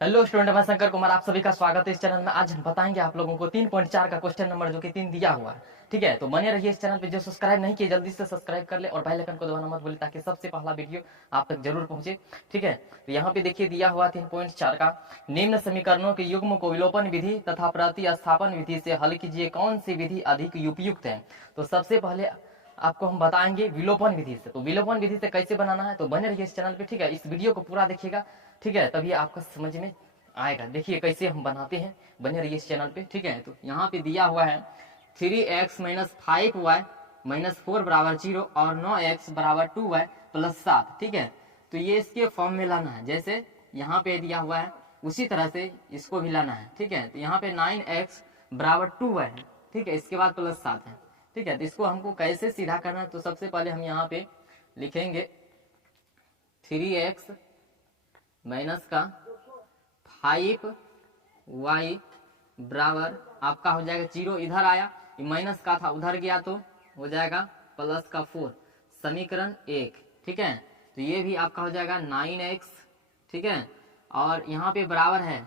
Hello student, मैं शंकर कुमार, आप सभी का स्वागत है इस चैनल में। आज हम बताएंगे आप लोगों को 3.4 का क्वेश्चन नंबर जो कि 3 दिया हुआ है। ठीक है, तो बने रहिए इस चैनल पे। जो सब्सक्राइब नहीं किए जल्दी से सब्सक्राइब कर ले और बेल आइकन को दबाना मत भूलिए ताकि सबसे पहला वीडियो आप तक जरूर पहुंचे। ठीक है, तो यहाँ पे देखिए दिया हुआ 3.4 का, निम्न समीकरणों के युग्म को विलोपन विधि तथा प्रतिस्थापन विधि से हल कीजिए, कौन सी विधि अधिक उपयुक्त है। तो सबसे पहले आपको हम बताएंगे विलोपन विधि से। तो विलोपन विधि से कैसे बनाना है, तो बने रहिए इस चैनल पे। ठीक है, इस वीडियो को पूरा देखिएगा। ठीक है, तभी आपको समझ में आएगा। देखिए कैसे हम बनाते हैं, बने रहिए इस चैनल पे। ठीक है, तो यहाँ पे दिया हुआ है 3x माइनस 5y माइनस 4 बराबर 0 और 9x बराबर 2y प्लस 7। ठीक है, तो ये इसके फॉर्म में लाना है, जैसे यहाँ पे दिया हुआ है उसी तरह से इसको भी लाना है। ठीक है, तो यहाँ पे 9x बराबर 2y है। ठीक है, इसके बाद प्लस 7 है। ठीक है, तो इसको हमको कैसे सीधा करना है, तो सबसे पहले हम यहाँ पे लिखेंगे 3x माइनस का 5y बराबर आपका हो जाएगा 0, इधर आया, ये माइनस का था उधर गया तो हो जाएगा प्लस का 4, समीकरण 1। ठीक है, तो ये भी आपका हो जाएगा 9x। ठीक है, और यहाँ पे बराबर है,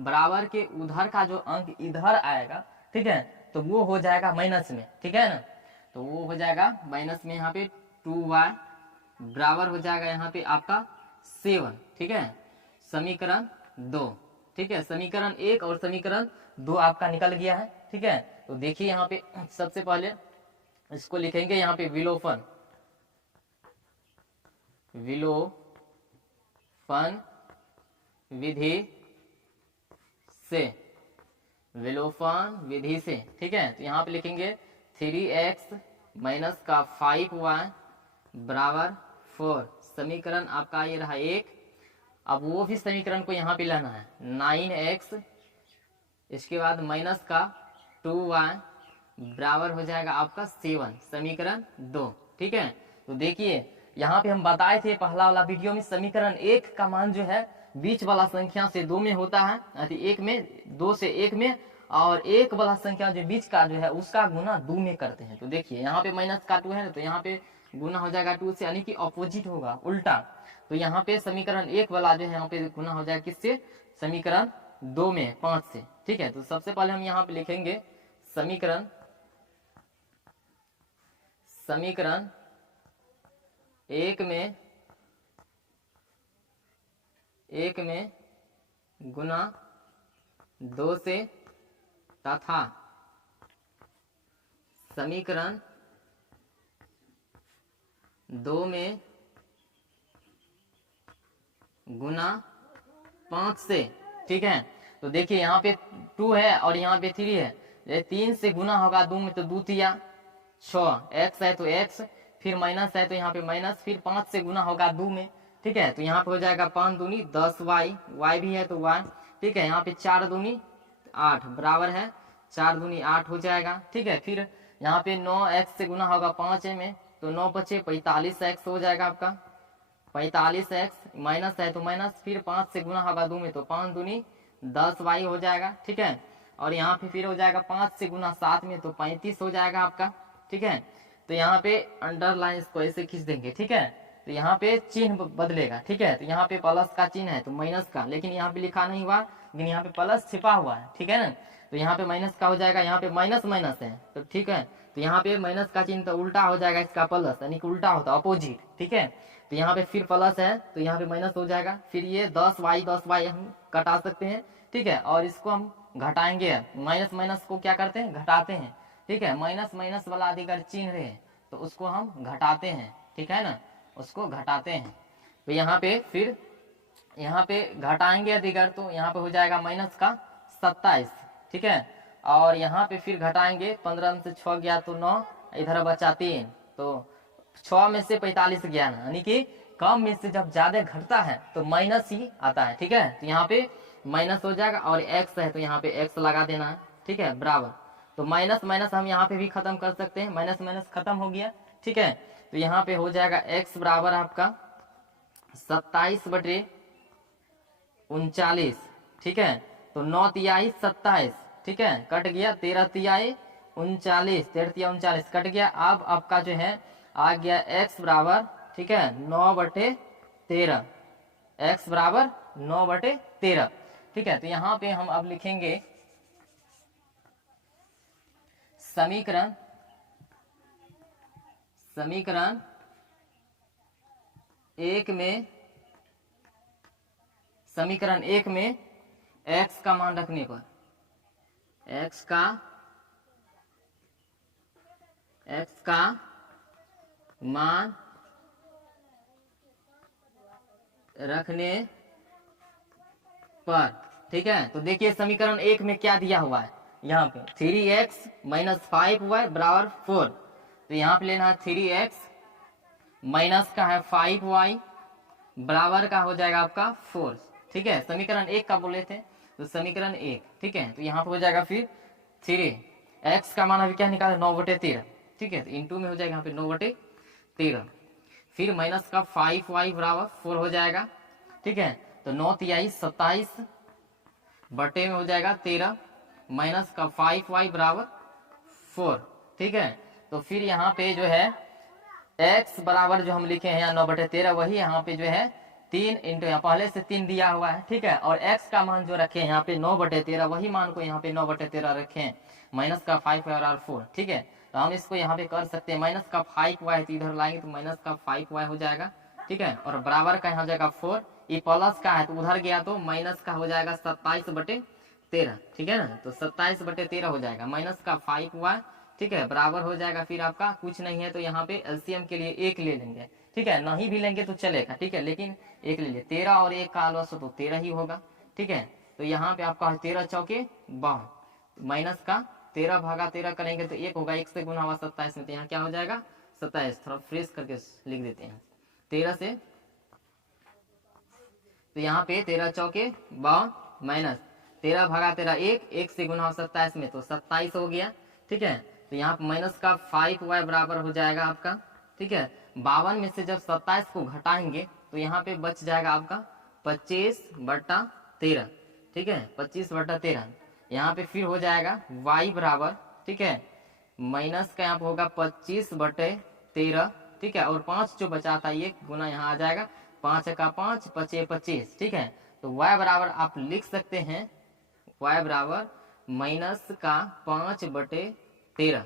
बराबर के उधर का जो अंक इधर आएगा, ठीक है, तो वो हो जाएगा माइनस में। ठीक है ना, तो वो हो जाएगा माइनस में, यहाँ पे 2y बराबर हो जाएगा यहाँ पे आपका 7। ठीक है, समीकरण 2। ठीक है, समीकरण 1 और समीकरण 2 आपका निकल गया है। ठीक है, तो देखिए यहाँ पे सबसे पहले इसको लिखेंगे यहाँ पे विलोपन विधि से, विलोपन विधि से। ठीक है, तो यहाँ पे लिखेंगे 3x माइनस का 5y बराबर 4, समीकरण आपका ये रहा 1। अब वो भी समीकरण को यहाँ पे लाना है, 9x इसके बाद माइनस का 2y बराबर हो जाएगा आपका 7, समीकरण 2। ठीक है, तो देखिए यहाँ पे हम बताए थे पहला वाला वीडियो में, समीकरण 1 का मान जो है बीच वाला संख्या से 2 में होता है, अति 1 में, 2 से 1 में, और 1 वाला संख्या जो बीच का जो है उसका गुना 2 में करते हैं। तो देखिए यहाँ पे माइनस का 2 है, तो यहाँ पे गुना हो जाएगा 2 से, यानी कि ऑपोजिट होगा, उल्टा। तो यहाँ पे समीकरण 1 वाला जो है यहाँ पे गुना हो जाएगा किससे, समीकरण 2 में 5 से। ठीक है, तो सबसे पहले हम यहाँ पे लिखेंगे समीकरण 1 में गुना 2 से तथा समीकरण 2 में गुना 5 से। ठीक है, तो देखिए यहाँ पे 2 है और यहाँ पे 3 है, 3 से गुना होगा 2 में, तो 2 तिया 6, x है तो x, फिर माइनस है तो यहाँ पे माइनस, फिर 5 से गुना होगा 2 में। ठीक है, तो यहाँ पे हो जाएगा 5 दूनी 10y, y भी है तो y। ठीक है, यहाँ पे 4 दूनी 8 बराबर है 4 दूनी 8 हो जाएगा। ठीक है, फिर यहाँ पे 9x से गुना होगा 5 में, तो 9 बचे 45x हो जाएगा आपका 45x, माइनस है तो माइनस, फिर 5 से गुना होगा 2 में, तो 5 दूनी 10y हो जाएगा। ठीक है, और यहाँ पे फिर हो जाएगा 5 से गुना 7 में, तो 35 हो जाएगा आपका। ठीक है, तो यहाँ पे अंडरलाइन इसको ऐसे खींच देंगे। ठीक है, तो यहाँ पे चिन्ह बदलेगा। ठीक है, तो यहाँ पे प्लस का चिन्ह है तो माइनस का, लेकिन यहाँ पे लिखा नहीं हुआ, लेकिन यहाँ पे प्लस छिपा हुआ है। ठीक है ना, तो यहाँ पे माइनस का हो जाएगा, यहाँ पे माइनस माइनस है तो ठीक है, तो यहाँ पे माइनस का चिन्ह तो उल्टा हो जाएगा इसका प्लस, यानी कि उल्टा होता है अपोजिट। ठीक है, तो यहाँ पे फिर प्लस है तो यहाँ पे माइनस हो जाएगा, फिर ये 10y हम घटा सकते हैं। ठीक है, और इसको हम घटाएंगे, माइनस माइनस को क्या करते हैं, घटाते हैं। ठीक है, माइनस माइनस वाला अगर चिन्ह रहे तो उसको हम घटाते हैं। ठीक है ना, उसको घटाते हैं। तो यहाँ पे फिर यहाँ पे घटाएंगे अधिकार, तो यहाँ पे हो जाएगा माइनस का 27। ठीक है, और यहाँ पे फिर घटाएंगे, 15 में से 6 गया तो 9, इधर बचा 3, तो 6 में से 45 गया ना, यानी कि कम में से जब ज्यादा घटता है तो माइनस ही आता है। ठीक है, तो यहाँ पे माइनस हो जाएगा, और x है तो यहाँ पे x लगा देना है। ठीक है, बराबर, तो माइनस माइनस हम यहाँ पे भी खत्म कर सकते हैं, माइनस माइनस खत्म हो गया। ठीक है, तो यहाँ पे हो जाएगा x बराबर आपका 27/39। ठीक है, तो 9 तिहाई 27। ठीक है, कट गया 13 तिहाई 39, 13 तिहाई 39 कट गया। अब आपका जो है आ गया x बराबर, ठीक है, 9/13, x बराबर 9/13। ठीक है। तो यहाँ पे हम अब लिखेंगे समीकरण एक में x का मान रखने पर x का मान रखने पर, ठीक है। तो देखिए समीकरण एक में क्या दिया हुआ है, यहाँ पे 3x माइनस 5y बराबर 4। तो यहाँ पे लेना है 3x माइनस का है 5y बराबर का हो जाएगा आपका 4, ठीक है। समीकरण एक का बोले थे, तो समीकरण एक, ठीक है। तो यहाँ पे हो जाएगा फिर 3x का मान अभी क्या निकाले 9/13, ठीक है। तो इंटू में हो जाएगा यहाँ पे 9/13, फिर माइनस का 5y बराबर 4 हो जाएगा, ठीक है। तो 9 तिहाई 27 बटे में हो जाएगा 13 माइनस का 5y बराबर 4, ठीक है। तो फिर यहाँ पे जो है x बराबर जो हम लिखे हैं यहाँ 9/13, वही यहाँ पे जो है 3 इंटू यहाँ पहले से 3 दिया हुआ है, ठीक है। और x का मान जो रखे हैं यहाँ पे 9/13, वही मान को यहाँ पे 9/13 रखे हैं, माइनस का 5y और 4, ठीक है। तो हम इसको यहाँ पे कर सकते हैं, माइनस का 5y तो इधर लाएंगे तो माइनस का 5y हो जाएगा, ठीक है। और बराबर का यहाँ हो जाएगा 4, ये प्लस का है तो उधर गया तो माइनस का हो जाएगा 27/13, ठीक है ना। तो 27/13 हो जाएगा, माइनस का 5y, ठीक है, बराबर हो जाएगा फिर आपका कुछ नहीं है तो यहाँ पे एलसीएम के लिए 1 ले लेंगे, ठीक है। नहीं भी लेंगे तो चलेगा, ठीक है, लेकिन 1 ले लिए। 13 और 1 का लॉस तो 13 ही होगा, ठीक है। तो यहाँ पे आपका 13 चौके 52, माइनस का 13 भागा 13 करेंगे तो 1 होगा, 1 से गुना हुआ 27 में, तो यहाँ क्या हो जाएगा 27। थोड़ा फ्रेश करके लिख देते हैं 13 से, तो यहाँ पे 13 चौके 52 माइनस 13 भागा 13 1 से गुना 27 में, तो 27 हो गया, ठीक है। तो यहाँ पे माइनस का 5y बराबर हो जाएगा आपका, ठीक है। 52 में से जब 27 को घटाएंगे तो यहाँ पे बच जाएगा आपका 25/13, ठीक है, 25/13। यहाँ पे फिर हो जाएगा y बराबर, ठीक है, माइनस का यहाँ पे होगा 25/13, ठीक है। और 5 जो बचा था ये गुना यहाँ आ जाएगा, 5 का 5 5 25, ठीक है। तो y बराबर आप लिख सकते हैं, y बराबर माइनस का 5/13,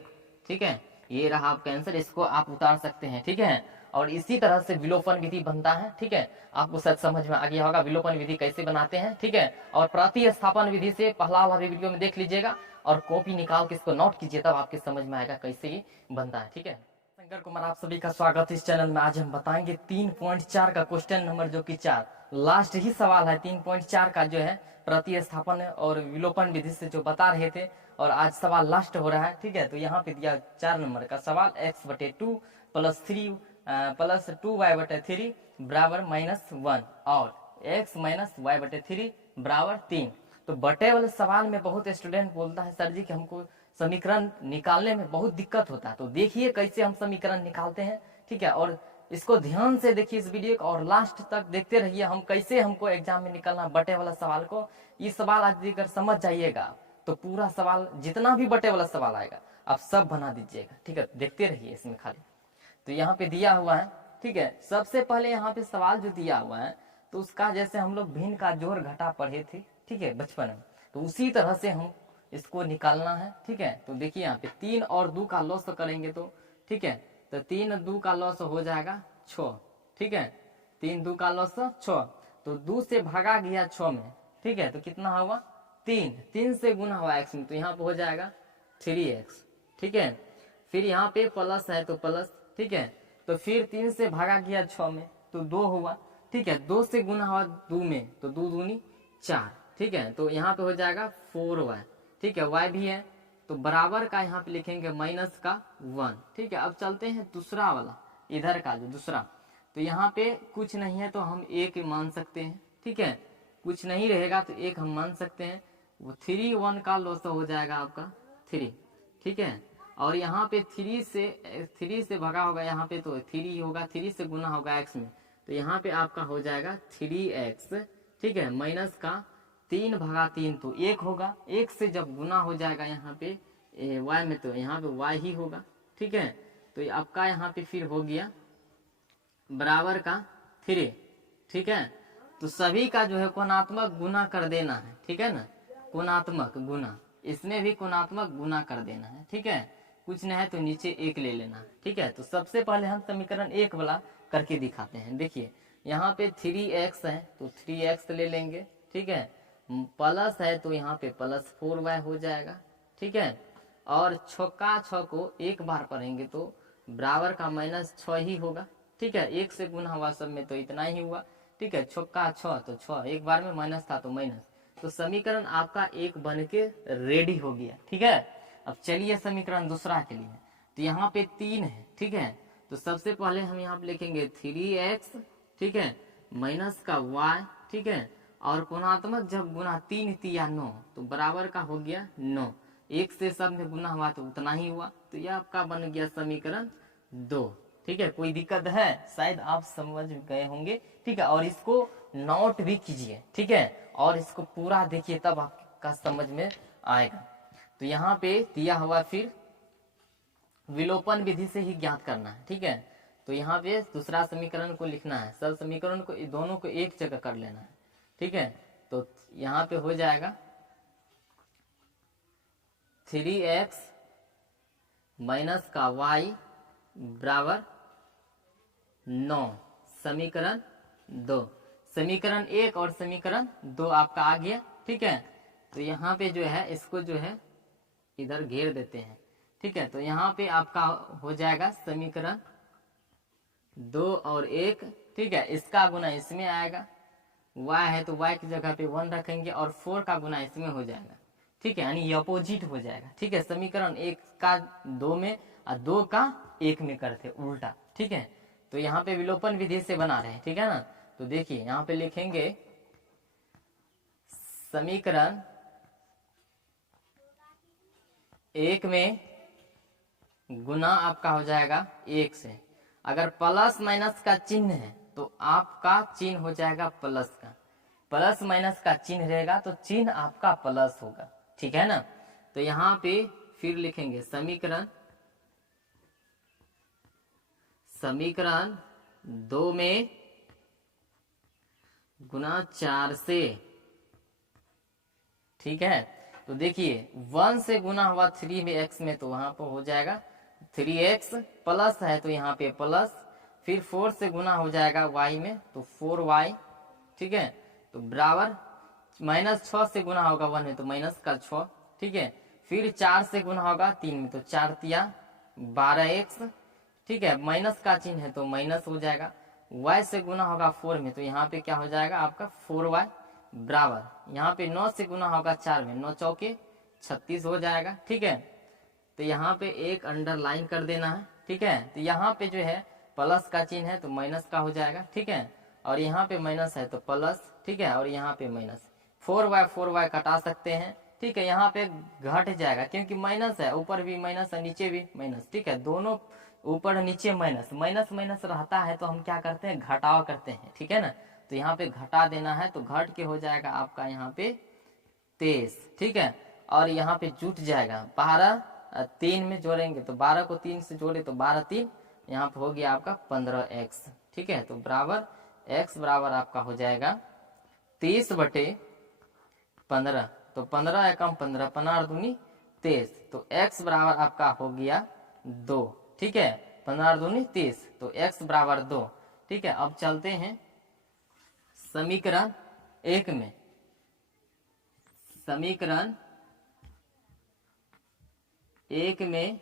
ठीक है। ये रहा आपका आंसर, इसको आप उतार सकते हैं, ठीक है। और इसी तरह से विलोपन विधि बनता है, ठीक है। आपको शायद समझ में आ गया होगा विलोपन विधि कैसे बनाते हैं, ठीक है। और प्रतिस्थापन विधि से पहला वाला वीडियो में देख लीजिएगा और कॉपी निकाल के इसको नोट कीजिए, तब आपके समझ में आएगा कैसे ये बनता है, ठीक है। शंकर कुमार आप सभी का स्वागत है इस चैनल में। आज हम बताएंगे 3.4 का क्वेश्चन नंबर जो कि 4 लास्ट ही सवाल है, 3.4 का जो है प्रतिस्थापन और विलोपन विधि से जो बता रहे थे, और आज सवाल लास्ट हो रहा है, ठीक है। तो यहाँ पे दिया 4 नंबर का सवाल, x/2 प्लस 2y/3 बराबर -1 और x माइनस y/3 बराबर 3। तो बटे वाले सवाल में बहुत स्टूडेंट बोलता है सर जी कि हमको समीकरण निकालने में बहुत दिक्कत होता है। तो देखिए कैसे हम समीकरण निकालते हैं, ठीक है। और इसको ध्यान से देखिए इस वीडियो को और लास्ट तक देखते रहिए, हम कैसे हमको एग्जाम में निकलना बटे वाला सवाल को। ये सवाल आज अगर समझ जाइएगा तो पूरा सवाल जितना भी बटे वाला सवाल आएगा आप सब बना दीजिएगा, ठीक है। देखते रहिए इसमें खाली। तो यहाँ पे दिया हुआ है, ठीक है। सबसे पहले यहाँ पे सवाल जो दिया हुआ है तो उसका जैसे हम लोग भिन्न का जोड़ घटा पढ़े थे, ठीक है, बचपन में, तो उसी तरह से हम इसको निकालना है, ठीक है। तो देखिए यहाँ पे 3 और 2 का लॉस करेंगे तो, ठीक है, तो 3 2 का लॉस हो जाएगा 6, ठीक है। 3 2 का लॉस 6, तो 2 से भागा गया 6 में, ठीक है। तो कितना हुआ 3 से गुना हुआ x में, तो यहाँ पे हो जाएगा 3x, ठीक है। फिर यहाँ पे प्लस है तो प्लस, ठीक है। तो फिर 3 से भागा गया 6 में तो 2 हुआ, ठीक है। 2 से गुना हुआ 2 में तो 2 दूनी 4, ठीक है। तो यहाँ पे हो जाएगा 4y, ठीक है। y भी है तो बराबर का यहाँ पे लिखेंगे माइनस का 1, ठीक है। अब चलते हैं दूसरा वाला, इधर का जो दूसरा, तो यहाँ पे कुछ नहीं है तो हम 1 मान सकते हैं, ठीक है। कुछ नहीं रहेगा तो 1 हम मान सकते हैं, वो 3 1 का लॉस हो जाएगा आपका 3, ठीक है। और यहाँ पे 3 से भगा होगा यहाँ पे तो 3 होगा, 3 से गुना होगा x में, तो यहाँ पे आपका हो जाएगा 3x, ठीक है, माइनस का 3 भागा 3 तो 1 होगा, 1 से जब गुना हो जाएगा यहाँ पे y में तो यहाँ पे y ही होगा, ठीक है। तो आपका यहाँ पे फिर हो गया बराबर का 3, ठीक है। तो सभी का जो है कोणात्मक गुना कर देना है, ठीक है ना, कोणात्मक गुना, इसमें भी कोणात्मक गुना कर देना है, ठीक है, कुछ नहीं है तो नीचे एक ले लेना, ठीक है। तो सबसे पहले हम समीकरण एक वाला करके दिखाते हैं। देखिए यहाँ पे 3x है तो 3x ले लेंगे, ठीक है, प्लस है तो यहाँ पे प्लस 4y हो जाएगा, ठीक है, और छक्का 6 को एक बार पढ़ेंगे तो बराबर का -6 ही होगा, ठीक है, एक से गुना हुआ सब में तो इतना ही हुआ, ठीक है, छक्का 6 तो 6 एक बार में माइनस था तो माइनस, तो समीकरण आपका एक बन के रेडी हो गया, ठीक है। अब चलिए समीकरण दूसरा के लिए, तो यहाँ पे 3 है, ठीक है, तो सबसे पहले हम यहाँ पे लिखेंगे 3x, ठीक है, माइनस का y, ठीक है, और कोणात्मक जब गुना 3 तिया 9 तो बराबर का हो गया 9, एक से सब में गुना हुआ तो उतना ही हुआ, तो यह आपका बन गया समीकरण 2, ठीक है। कोई दिक्कत है? शायद आप समझ गए होंगे, ठीक है, और इसको नोट भी कीजिए, ठीक है, और इसको पूरा देखिए तब आपका समझ में आएगा। तो यहाँ पे दिया हुआ फिर विलोपन विधि से ही ज्ञात करना है, ठीक है। तो यहाँ पे दूसरा समीकरण को लिखना है, सब समीकरण को दोनों को एक जगह कर लेना है, ठीक है। तो यहाँ पे हो जाएगा 3x माइनस का y बराबर 9, समीकरण 2, समीकरण 1 और समीकरण 2 आपका आ गया, ठीक है। तो यहाँ पे जो है इसको जो है इधर घेर देते हैं, ठीक है, तो यहाँ पे आपका हो जाएगा समीकरण 2 और 1, ठीक है, इसका गुना इसमें आएगा, y है तो y की जगह पे 1 रखेंगे और 4 का गुना इसमें हो जाएगा, ठीक है, यानी ये अपोजिट हो जाएगा, ठीक है, समीकरण 1 का 2 में और 2 का 1 में करते उल्टा, ठीक है। तो यहाँ पे विलोपन विधि से बना रहे हैं, ठीक है ना। तो देखिए यहाँ पे लिखेंगे समीकरण 1 में गुना आपका हो जाएगा 1 से, अगर प्लस माइनस का चिन्ह है तो आपका चिन्ह हो जाएगा प्लस का, प्लस माइनस का चिन्ह रहेगा तो चिन्ह आपका प्लस होगा, ठीक है ना। तो यहाँ पे फिर लिखेंगे समीकरण 2 में गुना 4 से, ठीक है। तो देखिए 1 से गुना हुआ 3 में x में तो वहां पर हो जाएगा 3x, प्लस है तो यहाँ पे प्लस, फिर 4 से गुना हो जाएगा y में तो 4y, ठीक है, तो बराबर -6 से गुना होगा 1 में तो माइनस का 6, ठीक है, फिर 4 से गुना होगा 3 में तो 4 तिया 12x, ठीक है, माइनस का चिन्ह है तो माइनस हो जाएगा, y से गुना होगा 4 में तो यहाँ पे क्या हो जाएगा आपका 4y बराबर, यहाँ पे 9 से गुना होगा 4 में 9 चौके 36 हो जाएगा, ठीक है। तो यहाँ पे एक अंडरलाइन कर देना है, ठीक है, तो यहाँ पे जो है प्लस का चिन्ह है तो माइनस का हो जाएगा, ठीक है, और यहाँ पे माइनस है तो प्लस, ठीक है, और यहाँ पे माइनस, 4y कटा सकते हैं, ठीक है, यहाँ पे घट जाएगा क्योंकि माइनस है, ऊपर भी माइनस है नीचे भी माइनस, ठीक है, दोनों ऊपर नीचे माइनस माइनस माइनस रहता है तो हम क्या करते हैं घटाव करते हैं, ठीक है ना। तो यहाँ पे घटा देना है तो घट के हो जाएगा आपका यहाँ पे 23, ठीक है, और यहाँ पे जुट जाएगा 12, 3 में जोड़ेंगे तो 12 को 3 से जोड़े तो 12 3, यहाँ पे हो गया आपका 15x, ठीक है, तो बराबर x बराबर आपका हो जाएगा 30/15, तो 15 एकम 15, 15 दूनी 23, तो x बराबर आपका हो गया 2, ठीक है, 15 दूनी 30, तो x बराबर 2, ठीक है। अब चलते हैं समीकरण 1 में, समीकरण 1 में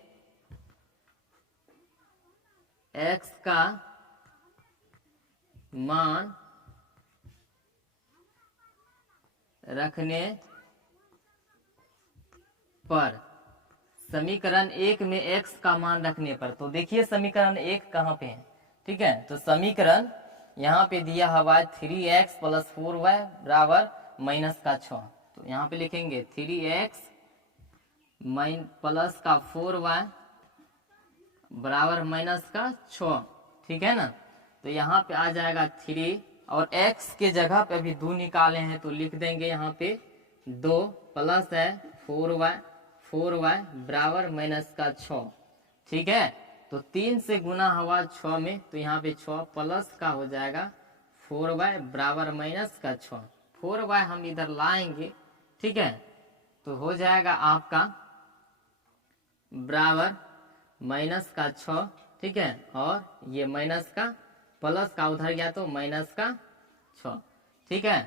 x का मान रखने पर, समीकरण 1 में x का मान रखने पर, तो देखिए समीकरण 1 कहाँ पे है, ठीक है, तो समीकरण यहाँ पे दिया हुआ 3x + 4y बराबर माइनस का 6, तो यहाँ पे लिखेंगे 3x प्लस का 4y बराबर माइनस का 6, ठीक है ना। तो यहाँ पे आ जाएगा 3 और x के जगह पे अभी 2 निकाले हैं तो लिख देंगे यहाँ पे 2 प्लस है 4y बराबर माइनस का 6, ठीक है। तो 3 से गुना हुआ 6 में तो यहाँ पे 6 प्लस का हो जाएगा 4y बराबर माइनस का 6, 4y हम इधर लाएंगे, ठीक है, तो हो जाएगा आपका बराबर माइनस का 6, ठीक है, और ये माइनस का प्लस का उधर गया तो माइनस का 6, ठीक है।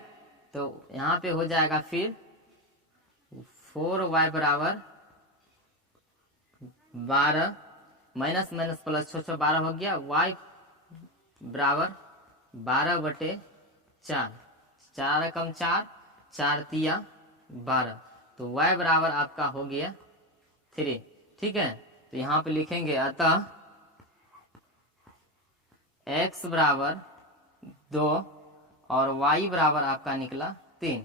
तो यहाँ पे हो जाएगा फिर 4y बराबर 12, माइनस माइनस प्लस 6 12 हो गया, y बराबर 12/4, 4 रकम 4, 4 तिया 12, तो y बराबर आपका हो गया 3, ठीक है। तो यहाँ पे लिखेंगे अतः x बराबर 2 और y बराबर आपका निकला 3।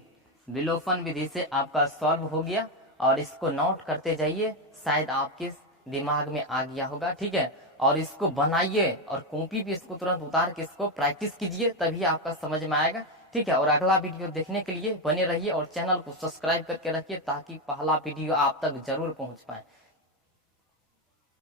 विलोपन विधि से आपका सॉल्व हो गया, और इसको नोट करते जाइए, शायद आपके दिमाग में आ गया होगा, ठीक है। और इसको बनाइए और कॉपी पे इसको तुरंत उतार के इसको प्रैक्टिस कीजिए, तभी आपका समझ में आएगा, ठीक है। और अगला वीडियो देखने के लिए बने रहिए और चैनल को सब्सक्राइब करके रखिए, ताकि पहला वीडियो आप तक जरूर पहुंच पाए।